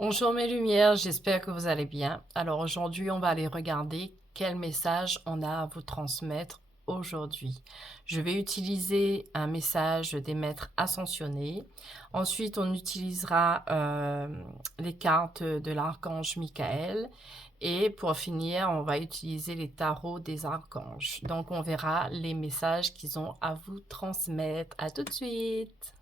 Bonjour mes lumières, j'espère que vous allez bien. Alors aujourd'hui, on va aller regarder quel message on a à vous transmettre aujourd'hui. Je vais utiliser un message des maîtres ascensionnés. Ensuite, on utilisera les cartes de l'archange Michael. Et pour finir, on va utiliser les tarots des archanges. Donc, on verra les messages qu'ils ont à vous transmettre. À tout de suite!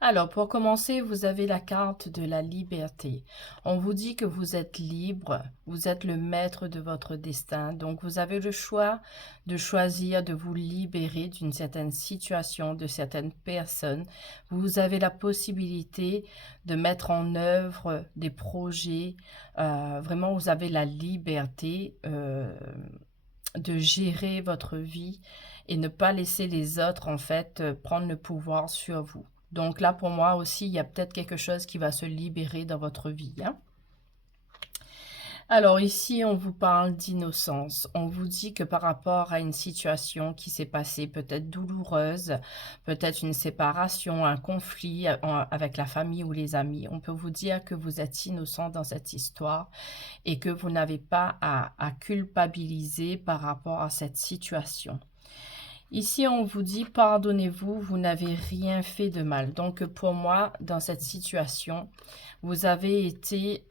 Alors, pour commencer, vous avez la carte de la liberté. On vous dit que vous êtes libre, vous êtes le maître de votre destin. Donc, vous avez le choix de choisir de vous libérer d'une certaine situation, de certaines personnes. Vous avez la possibilité de mettre en œuvre des projets. Vraiment, vous avez la liberté de gérer votre vie et ne pas laisser les autres, en fait, prendre le pouvoir sur vous. Donc là, pour moi aussi, il y a peut-être quelque chose qui va se libérer dans votre vie, hein. Alors ici, on vous parle d'innocence. On vous dit que par rapport à une situation qui s'est passée peut-être douloureuse, peut-être une séparation, un conflit avec la famille ou les amis, on peut vous dire que vous êtes innocent dans cette histoire et que vous n'avez pas à culpabiliser par rapport à cette situation. Ici, on vous dit pardonnez-vous, vous n'avez rien fait de mal. Donc, pour moi, dans cette situation, vous avez été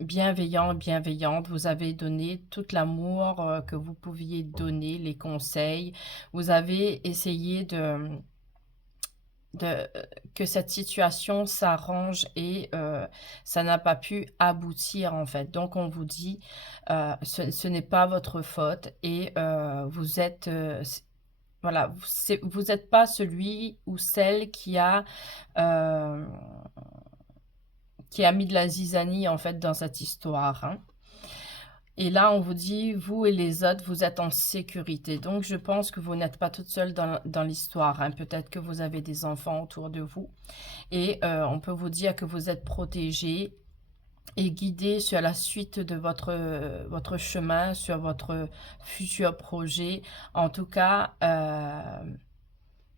bienveillant, bienveillante. Vous avez donné tout l'amour que vous pouviez donner, les conseils. Vous avez essayé de que cette situation s'arrange et ça n'a pas pu aboutir en fait. Donc on vous dit ce n'est pas votre faute et vous êtes voilà, vous n'êtes pas celui ou celle euh, qui a mis de la zizanie en fait dans cette histoire, hein. Et là, on vous dit, vous et les autres, vous êtes en sécurité. Donc, je pense que vous n'êtes pas toute seule dans l'histoire, hein. Peut-être que vous avez des enfants autour de vous. Et on peut vous dire que vous êtes protégé et guidé sur la suite de votre chemin, sur votre futur projet. En tout cas,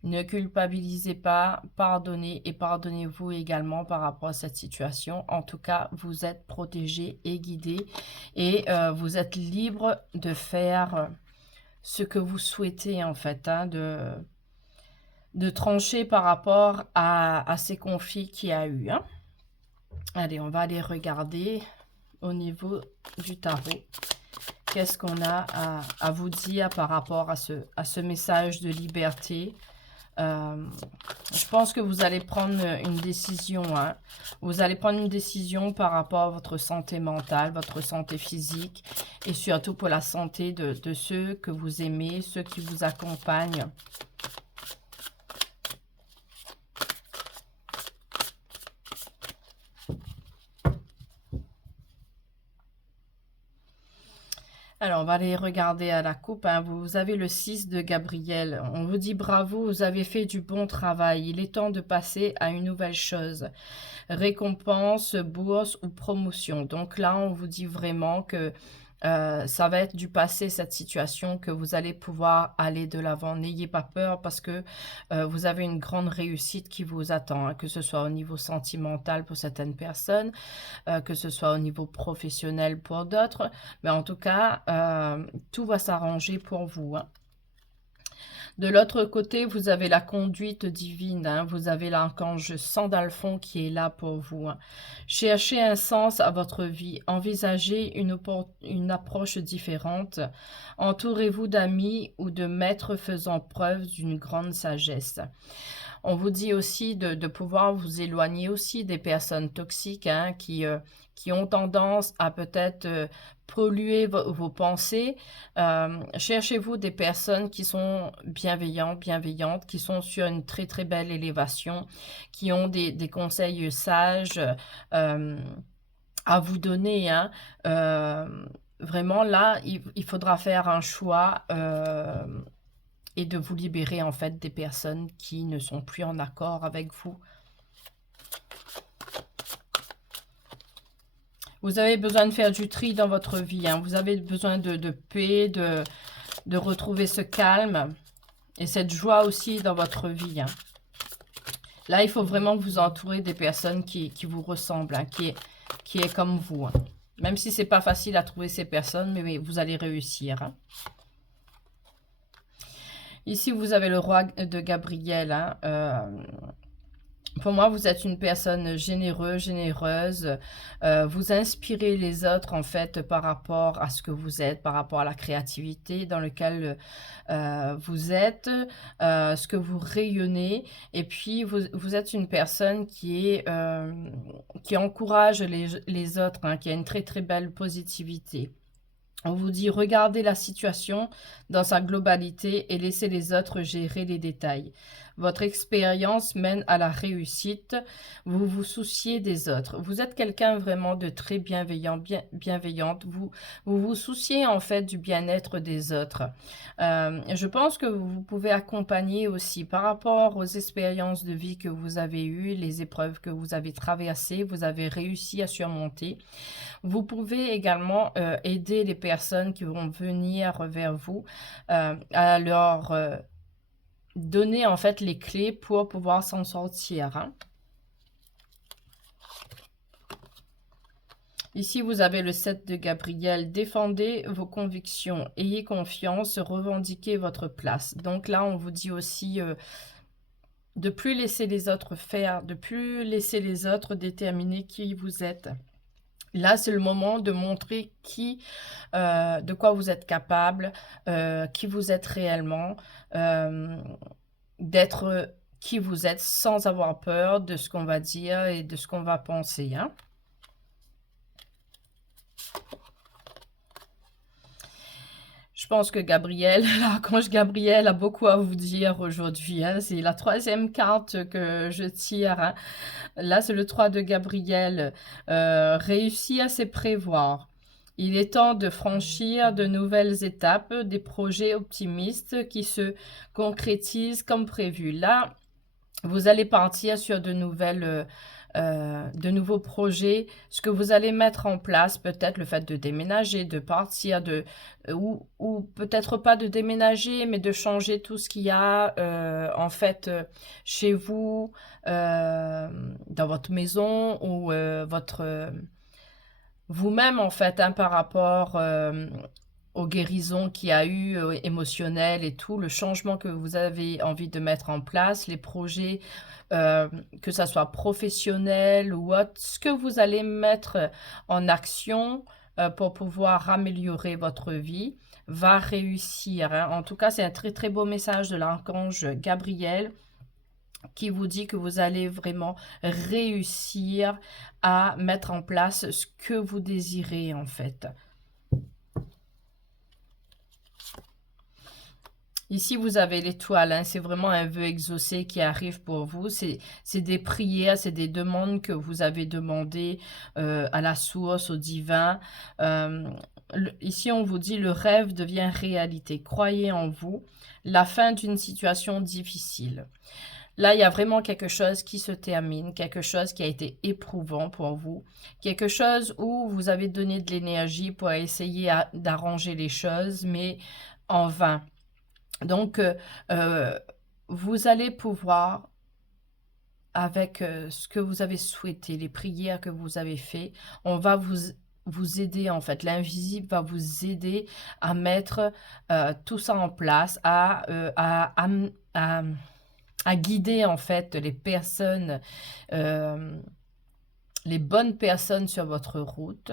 ne culpabilisez pas, pardonnez et pardonnez-vous également par rapport à cette situation. En tout cas, vous êtes protégé et guidé et vous êtes libre de faire ce que vous souhaitez en fait, hein, de trancher par rapport à ces conflits qu'il y a eu, hein. Allez, on va aller regarder au niveau du tarot. Qu'est-ce qu'on a à vous dire par rapport à ce message de liberté? Je pense que vous allez prendre une décision, hein. Vous allez prendre une décision par rapport à votre santé mentale, votre santé physique et surtout pour la santé de ceux que vous aimez, ceux qui vous accompagnent. Alors, on va aller regarder à la coupe, hein. Vous avez le 6 de Gabriel. On vous dit bravo, vous avez fait du bon travail. Il est temps de passer à une nouvelle chose. Récompense, bourse ou promotion. Donc là, on vous dit vraiment que ça va être du passé, cette situation, que vous allez pouvoir aller de l'avant. N'ayez pas peur parce que vous avez une grande réussite qui vous attend, hein, que ce soit au niveau sentimental pour certaines personnes, que ce soit au niveau professionnel pour d'autres. Mais en tout cas, tout va s'arranger pour vous, hein. De l'autre côté, vous avez la conduite divine, hein. Vous avez l'archange Sandalphon qui est là pour vous, hein. Cherchez un sens à votre vie. Envisagez une approche différente. Entourez-vous d'amis ou de maîtres faisant preuve d'une grande sagesse. On vous dit aussi de pouvoir vous éloigner aussi des personnes toxiques, hein, qui ont tendance à peut-être polluer vos pensées. Cherchez-vous des personnes qui sont bienveillantes, qui sont sur une très très belle élévation, qui ont des conseils sages à vous donner, hein. Vraiment là, il faudra faire un choix et de vous libérer en fait des personnes qui ne sont plus en accord avec vous. Vous avez besoin de faire du tri dans votre vie, hein. Vous avez besoin de paix, de retrouver ce calme et cette joie aussi dans votre vie, hein. Là, il faut vraiment vous entourer des personnes qui vous ressemblent, hein, qui est comme vous, hein. Même si c'est pas facile à trouver ces personnes, mais vous allez réussir, hein. Ici, vous avez le roi de Gabriel, hein. Pour moi, vous êtes une personne généreuse. Vous inspirez les autres, en fait, par rapport à ce que vous êtes, par rapport à la créativité dans laquelle vous êtes, ce que vous rayonnez. Et puis, vous êtes une personne qui encourage les autres, hein, qui a une très, très belle positivité. On vous dit, regardez la situation dans sa globalité et laissez les autres gérer les détails. Votre expérience mène à la réussite. Vous vous souciez des autres. Vous êtes quelqu'un vraiment de très bienveillante. Vous vous souciez en fait du bien-être des autres. Je pense que vous pouvez accompagner aussi par rapport aux expériences de vie que vous avez eues, les épreuves que vous avez traversées, vous avez réussi à surmonter. Vous pouvez également aider les personnes qui vont venir vers vous à leur donner en fait les clés pour pouvoir s'en sortir, hein. Ici, vous avez le 7 de Gabriel. Défendez vos convictions, ayez confiance, revendiquez votre place. Donc là, on vous dit aussi de plus laisser les autres faire, de plus laisser les autres déterminer qui vous êtes. Là, c'est le moment de montrer de quoi vous êtes capable, qui vous êtes réellement, d'être qui vous êtes sans avoir peur de ce qu'on va dire et de ce qu'on va penser, hein. Je pense que Gabriel, l'archange Gabriel a beaucoup à vous dire aujourd'hui, hein. C'est la troisième carte que je tire, hein. Là, c'est le 3 de Gabriel. Réussit à se prévoir. Il est temps de franchir de nouvelles étapes, des projets optimistes qui se concrétisent comme prévu. Là, vous allez partir sur de nouveaux projets, ce que vous allez mettre en place, peut-être le fait de déménager, de partir, ou peut-être pas de déménager, mais de changer tout ce qu'il y a en fait chez vous, dans votre maison ou vous-même en fait, hein, par rapport aux guérisons qu'il y a eu, émotionnelles et tout, le changement que vous avez envie de mettre en place, les projets, que ça soit professionnel ou autre, ce que vous allez mettre en action pour pouvoir améliorer votre vie va réussir, hein. En tout cas, c'est un très très beau message de l'archange Gabriel qui vous dit que vous allez vraiment réussir à mettre en place ce que vous désirez en fait. Ici, vous avez l'étoile, hein, c'est vraiment un vœu exaucé qui arrive pour vous. C'est des prières, c'est des demandes que vous avez demandées à la source, au divin. Ici, on vous dit le rêve devient réalité. Croyez en vous. La fin d'une situation difficile. Là, il y a vraiment quelque chose qui se termine, quelque chose qui a été éprouvant pour vous, quelque chose où vous avez donné de l'énergie pour essayer d'arranger les choses, mais en vain. Donc, vous allez pouvoir, avec ce que vous avez souhaité, les prières que vous avez fait, on va vous aider en fait. L'invisible va vous aider à mettre tout ça en place, à guider en fait les personnes, les bonnes personnes sur votre route.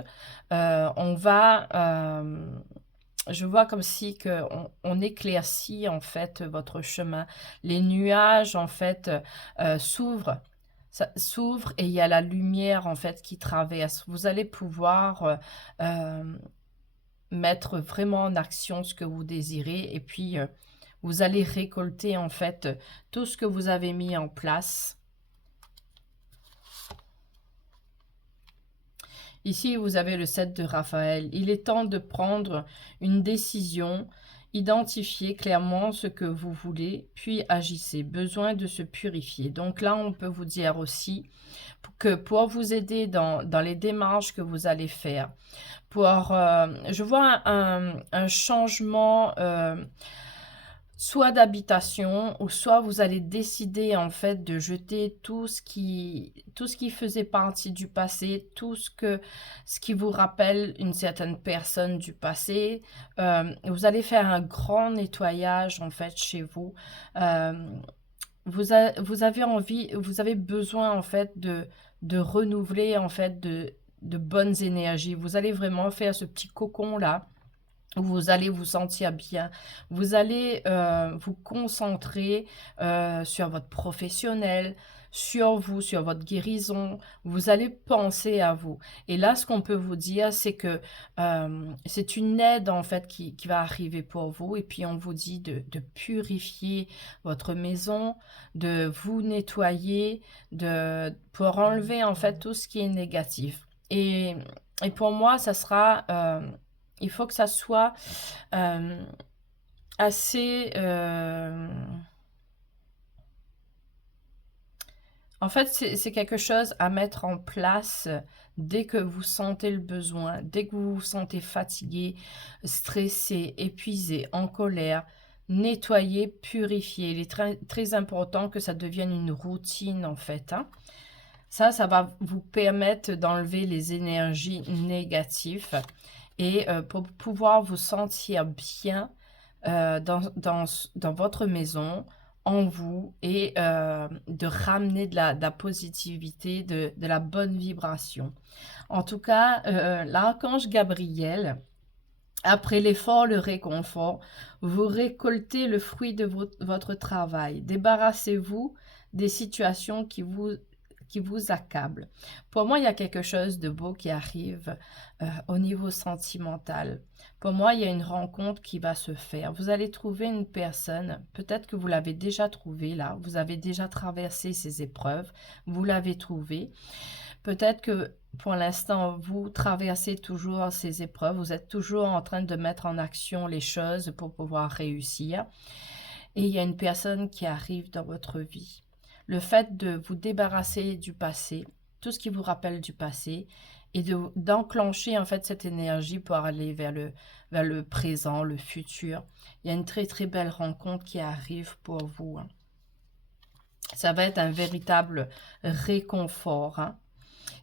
Je vois comme si on éclaircit en fait votre chemin. Les nuages en fait s'ouvrent. Ça s'ouvre et il y a la lumière en fait qui traverse. Vous allez pouvoir mettre vraiment en action ce que vous désirez et puis vous allez récolter en fait tout ce que vous avez mis en place. Ici, vous avez le 7 de Raphaël. Il est temps de prendre une décision, identifier clairement ce que vous voulez, puis agissez. Besoin de se purifier. Donc là, on peut vous dire aussi que pour vous aider dans les démarches que vous allez faire, je vois un changement soit d'habitation, ou soit vous allez décider en fait de jeter tout ce qui faisait partie du passé, ce qui vous rappelle une certaine personne du passé. Vous allez faire un grand nettoyage en fait chez vous. Euh, vous avez envie, vous avez besoin en fait de renouveler en fait de bonnes énergies. Vous allez vraiment faire ce petit cocon là où vous allez vous sentir bien. Vous allez vous concentrer sur votre professionnel, sur vous, sur votre guérison. Vous allez penser à vous. Et là, ce qu'on peut vous dire, c'est que c'est une aide en fait qui va arriver pour vous. Et puis on vous dit de purifier votre maison, de vous nettoyer, pour enlever en fait tout ce qui est négatif. Et pour moi, ça sera il faut que ça soit euh, assez... En fait, c'est quelque chose à mettre en place dès que vous sentez le besoin, dès que vous vous sentez fatigué, stressé, épuisé, en colère. Nettoyer, purifier. Il est très, très important que ça devienne une routine en fait, hein. Ça va vous permettre d'enlever les énergies négatives et pour pouvoir vous sentir bien dans votre maison, en vous, et de ramener de la positivité, de la bonne vibration. En tout cas, l'archange Gabriel, après l'effort, le réconfort, vous récoltez le fruit de votre travail. Débarrassez-vous des situations qui vous accablent. Pour moi, il y a quelque chose de beau qui arrive au niveau sentimental. Pour moi, il y a une rencontre qui va se faire. Vous allez trouver une personne, peut-être que vous l'avez déjà trouvée là, vous avez déjà traversé ces épreuves, vous l'avez trouvée. Peut-être que pour l'instant, vous traversez toujours ces épreuves, vous êtes toujours en train de mettre en action les choses pour pouvoir réussir. Et il y a une personne qui arrive dans votre vie. Le fait de vous débarrasser du passé, tout ce qui vous rappelle du passé, et d'enclencher en fait cette énergie pour aller vers le présent, le futur. Il y a une très très belle rencontre qui arrive pour vous, hein. Ça va être un véritable réconfort, hein.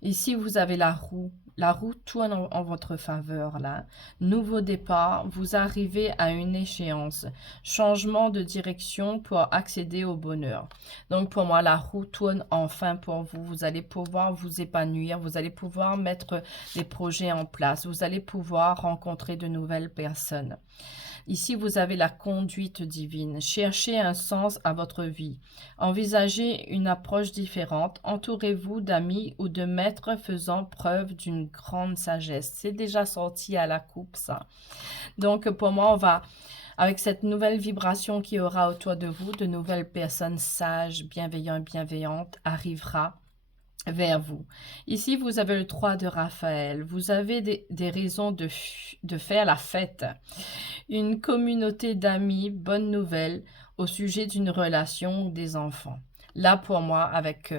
Ici, vous avez la roue. La roue tourne en votre faveur, là. Nouveau départ, vous arrivez à une échéance. Changement de direction pour accéder au bonheur. Donc, pour moi, la roue tourne enfin pour vous. Vous allez pouvoir vous épanouir. Vous allez pouvoir mettre des projets en place. Vous allez pouvoir rencontrer de nouvelles personnes. Ici, vous avez la conduite divine. Cherchez un sens à votre vie. Envisagez une approche différente. Entourez-vous d'amis ou de maîtres faisant preuve d'une grande sagesse. C'est déjà sorti à la coupe, ça. Donc, pour moi, on va, avec cette nouvelle vibration qui aura autour de vous, de nouvelles personnes sages, bienveillantes et bienveillantes arrivera vers vous. Ici, vous avez le 3 de Raphaël. Vous avez des raisons de faire la fête. Une communauté d'amis, bonne nouvelle, au sujet d'une relation ou des enfants. Là, pour moi, avec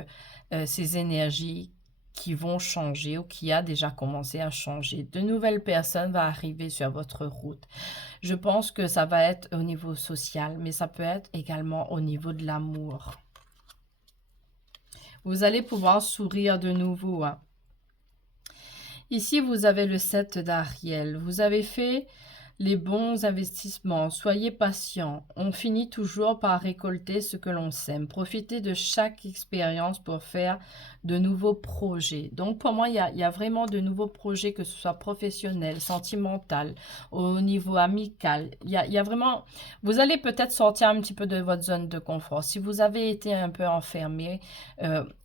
ces énergies qui vont changer ou qui a déjà commencé à changer. De nouvelles personnes vont arriver sur votre route. Je pense que ça va être au niveau social, mais ça peut être également au niveau de l'amour. Vous allez pouvoir sourire de nouveau, hein. Ici, vous avez le 7 d'Ariel. Vous avez fait les bons investissements. Soyez patient. On finit toujours par récolter ce que l'on sème. Profitez de chaque expérience pour faire de nouveaux projets. Donc, pour moi, il y a vraiment de nouveaux projets, que ce soit professionnel, sentimental, au niveau amical. Il y a vraiment... Vous allez peut-être sortir un petit peu de votre zone de confort. Si vous avez été un peu enfermé,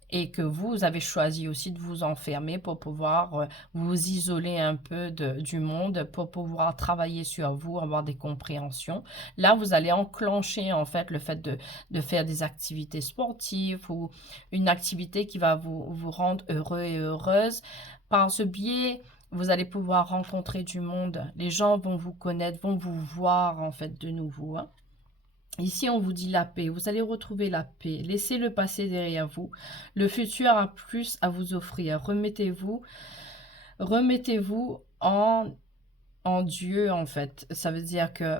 et que vous avez choisi aussi de vous enfermer pour pouvoir vous isoler un peu du monde, pour pouvoir travailler sur vous, avoir des compréhensions. Là, vous allez enclencher en fait le fait de faire des activités sportives ou une activité qui va vous rendre heureux et heureuse. Par ce biais, vous allez pouvoir rencontrer du monde. Les gens vont vous connaître, vont vous voir en fait de nouveau, hein. Ici, on vous dit la paix. Vous allez retrouver la paix. Laissez le passé derrière vous. Le futur a plus à vous offrir. Remettez-vous en Dieu, en fait. Ça veut dire que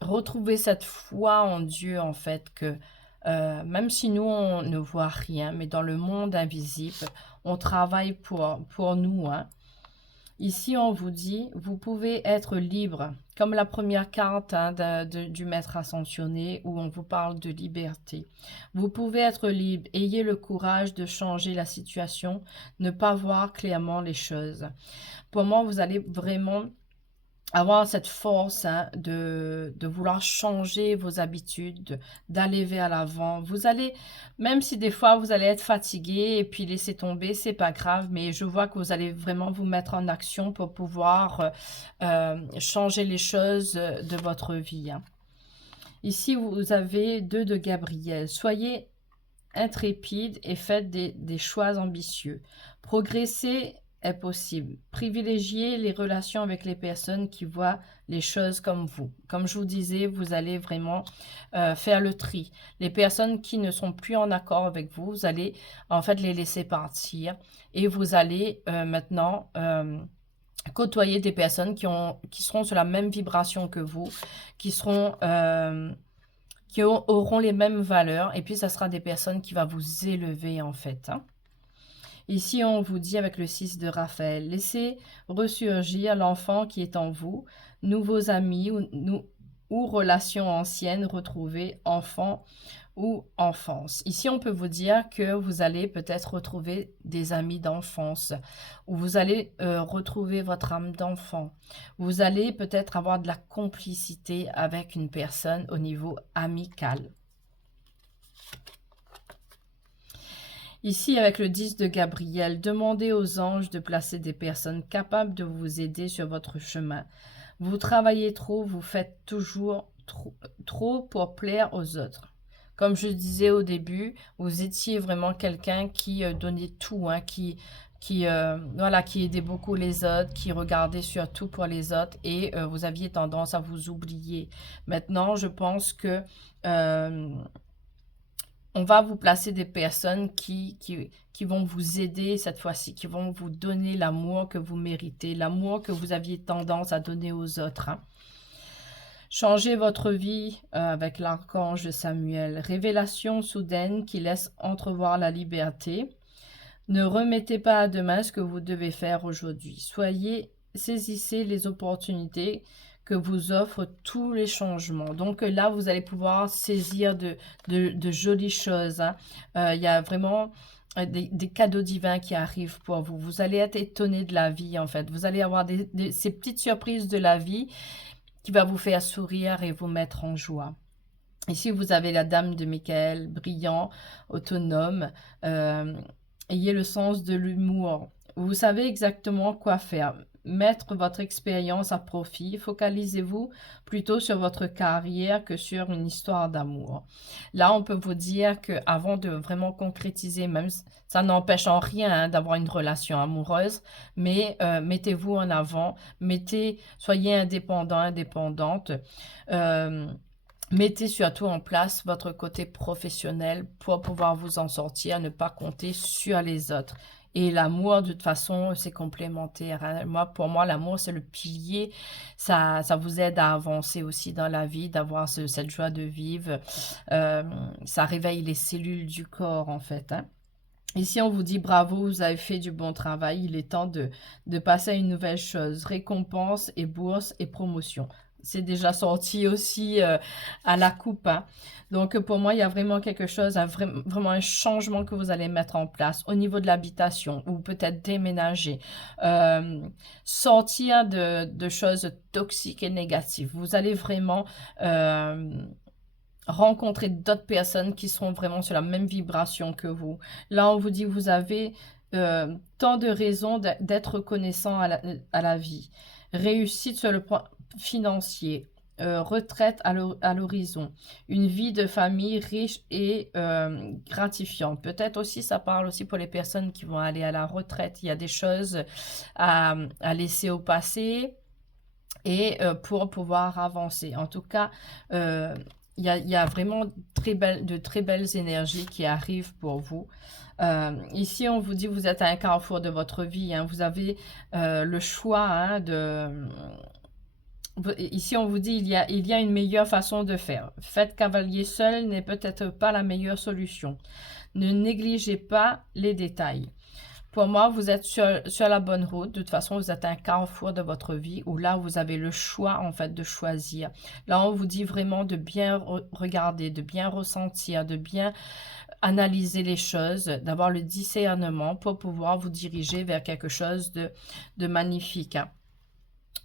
retrouver cette foi en Dieu, en fait, que même si nous, on ne voit rien, mais dans le monde invisible, on travaille pour nous, hein. Ici, on vous dit, vous pouvez être libre, comme la première carte hein, du maître ascensionné où on vous parle de liberté. Vous pouvez être libre, ayez le courage de changer la situation, ne pas voir clairement les choses. Pour moi, vous allez vraiment avoir cette force hein, de vouloir changer vos habitudes, d'aller vers l'avant. Vous allez, même si des fois vous allez être fatigué et puis laisser tomber, c'est pas grave, mais je vois que vous allez vraiment vous mettre en action pour pouvoir changer les choses de votre vie, hein. Ici, vous avez 2 de Gabriel. Soyez intrépide et faites des choix ambitieux. Progresser est possible. Privilégiez les relations avec les personnes qui voient les choses comme vous. Comme je vous disais, vous allez vraiment faire le tri. Les personnes qui ne sont plus en accord avec vous, vous allez en fait les laisser partir et vous allez maintenant côtoyer des personnes qui seront sur la même vibration que vous, qui seront qui auront les mêmes valeurs, et puis ça sera des personnes qui vont vous élever en fait, hein. Ici, on vous dit avec le 6 de Raphaël, laissez ressurgir l'enfant qui est en vous, nouveaux amis ou relations anciennes retrouvées, enfants ou enfance. Ici, on peut vous dire que vous allez peut-être retrouver des amis d'enfance, ou vous allez retrouver votre âme d'enfant. Vous allez peut-être avoir de la complicité avec une personne au niveau amical. Ici, avec le 10 de Gabriel, demandez aux anges de placer des personnes capables de vous aider sur votre chemin. Vous travaillez trop, vous faites toujours trop pour plaire aux autres. Comme je disais au début, vous étiez vraiment quelqu'un qui donnait tout, hein, voilà, qui aidait beaucoup les autres, qui regardait surtout pour les autres et vous aviez tendance à vous oublier. Maintenant, je pense que on va vous placer des personnes qui vont vous aider cette fois-ci, qui vont vous donner l'amour que vous méritez, l'amour que vous aviez tendance à donner aux autres, hein. Changez votre vie avec l'archange Samuel. Révélation soudaine qui laisse entrevoir la liberté. Ne remettez pas à demain ce que vous devez faire aujourd'hui. Saisissez les opportunités que vous offrent tous les changements. Donc là, vous allez pouvoir saisir de jolies choses, hein. Il y a vraiment des cadeaux divins qui arrivent pour vous. Vous allez être étonné de la vie, en fait. Vous allez avoir ces petites surprises de la vie qui va vous faire sourire et vous mettre en joie. Ici, vous avez la dame de Michael, brillant, autonome. Ayez le sens de l'humour. Vous savez exactement quoi faire. Mettre votre expérience à profit. Focalisez-vous plutôt sur votre carrière que sur une histoire d'amour. Là, on peut vous dire qu'avant de vraiment concrétiser, même ça n'empêche en rien hein, d'avoir une relation amoureuse, mais mettez-vous en avant, soyez indépendant, indépendante. Mettez surtout en place votre côté professionnel pour pouvoir vous en sortir, ne pas compter sur les autres. Et l'amour, de toute façon, c'est complémentaire, hein. Pour moi, l'amour, c'est le pilier. Ça vous aide à avancer aussi dans la vie, d'avoir cette joie de vivre. Ça réveille les cellules du corps, en fait, hein. Ici, on vous dit bravo, vous avez fait du bon travail. Il est temps de passer à une nouvelle chose. Récompense et bourse et promotion. C'est déjà sorti aussi à la coupe, hein. Donc, pour moi, il y a vraiment quelque chose, vraiment un changement que vous allez mettre en place au niveau de l'habitation ou peut-être déménager. Sortir de choses toxiques et négatives. Vous allez vraiment rencontrer d'autres personnes qui seront vraiment sur la même vibration que vous. Là, on vous dit, vous avez tant de raisons d'être reconnaissant à la vie. Réussite sur le plan financier, retraite à l'horizon, une vie de famille riche et gratifiante. Peut-être aussi, ça parle aussi pour les personnes qui vont aller à la retraite. Il y a des choses à laisser au passé et pour pouvoir avancer. En tout cas, il y a vraiment de très belles énergies qui arrivent pour vous. Ici, on vous dit vous êtes à un carrefour de votre vie, hein. Vous avez le choix hein, Ici, on vous dit il y a une meilleure façon de faire. Faites cavalier seul n'est peut-être pas la meilleure solution. Ne négligez pas les détails. Pour moi, vous êtes sur la bonne route. De toute façon, vous êtes à un carrefour de votre vie où là, vous avez le choix, en fait, de choisir. Là, on vous dit vraiment de bien regarder, de bien ressentir, de bien analyser les choses, d'avoir le discernement pour pouvoir vous diriger vers quelque chose de magnifique.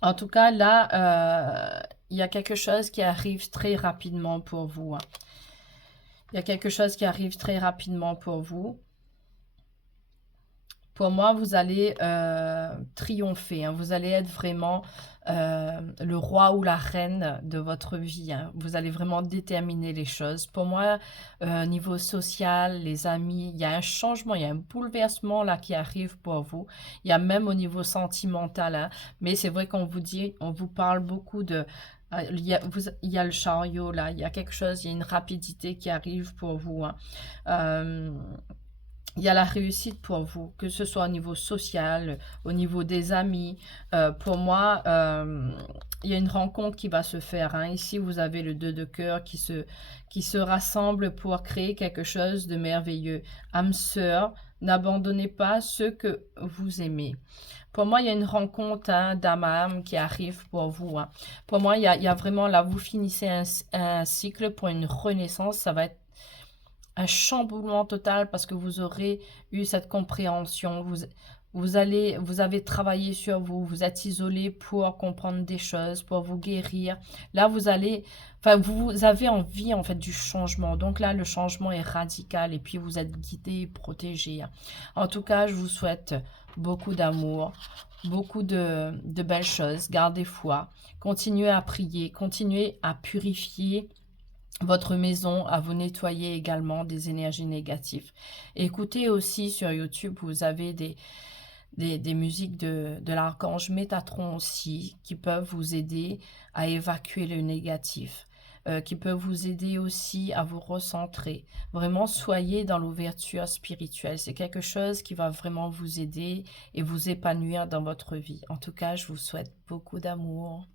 En tout cas, là, il y a quelque chose qui arrive très rapidement pour vous. Il y a quelque chose qui arrive très rapidement pour vous. Pour moi, vous allez triompher. Vous allez être vraiment le roi ou la reine de votre vie. Vous allez vraiment déterminer les choses. Pour moi, niveau social, les amis, il y a un changement, il y a un bouleversement là qui arrive pour vous. Il y a même au niveau sentimental. Mais c'est vrai qu'on vous dit, on vous parle beaucoup de... il y a le chariot là, il y a quelque chose, il y a une rapidité qui arrive pour vous. Il y a la réussite pour vous, que ce soit au niveau social, au niveau des amis. Pour moi, il y a une rencontre qui va se faire. Ici, vous avez le 2 de cœur qui se rassemble pour créer quelque chose de merveilleux. Âme sœur, n'abandonnez pas ceux que vous aimez. Pour moi, il y a une rencontre d'âme à âme qui arrive pour vous. Pour moi, il y a vraiment, là, vous finissez un cycle pour une renaissance. Ça va être un chamboulement total parce que vous aurez eu cette compréhension. Vous avez travaillé sur vous, vous êtes isolé pour comprendre des choses, pour vous guérir. Là, vous avez envie en fait du changement. Donc là, le changement est radical et puis vous êtes guidé, protégé. En tout cas, je vous souhaite beaucoup d'amour, beaucoup de belles choses. Gardez foi, continuez à prier, continuez à purifier votre maison, à vous nettoyer également des énergies négatives. Écoutez aussi sur YouTube, vous avez des musiques de l'archange Métatron aussi qui peuvent vous aider à évacuer le négatif, qui peuvent vous aider aussi à vous recentrer. Vraiment, soyez dans l'ouverture spirituelle. C'est quelque chose qui va vraiment vous aider et vous épanouir dans votre vie. En tout cas, je vous souhaite beaucoup d'amour.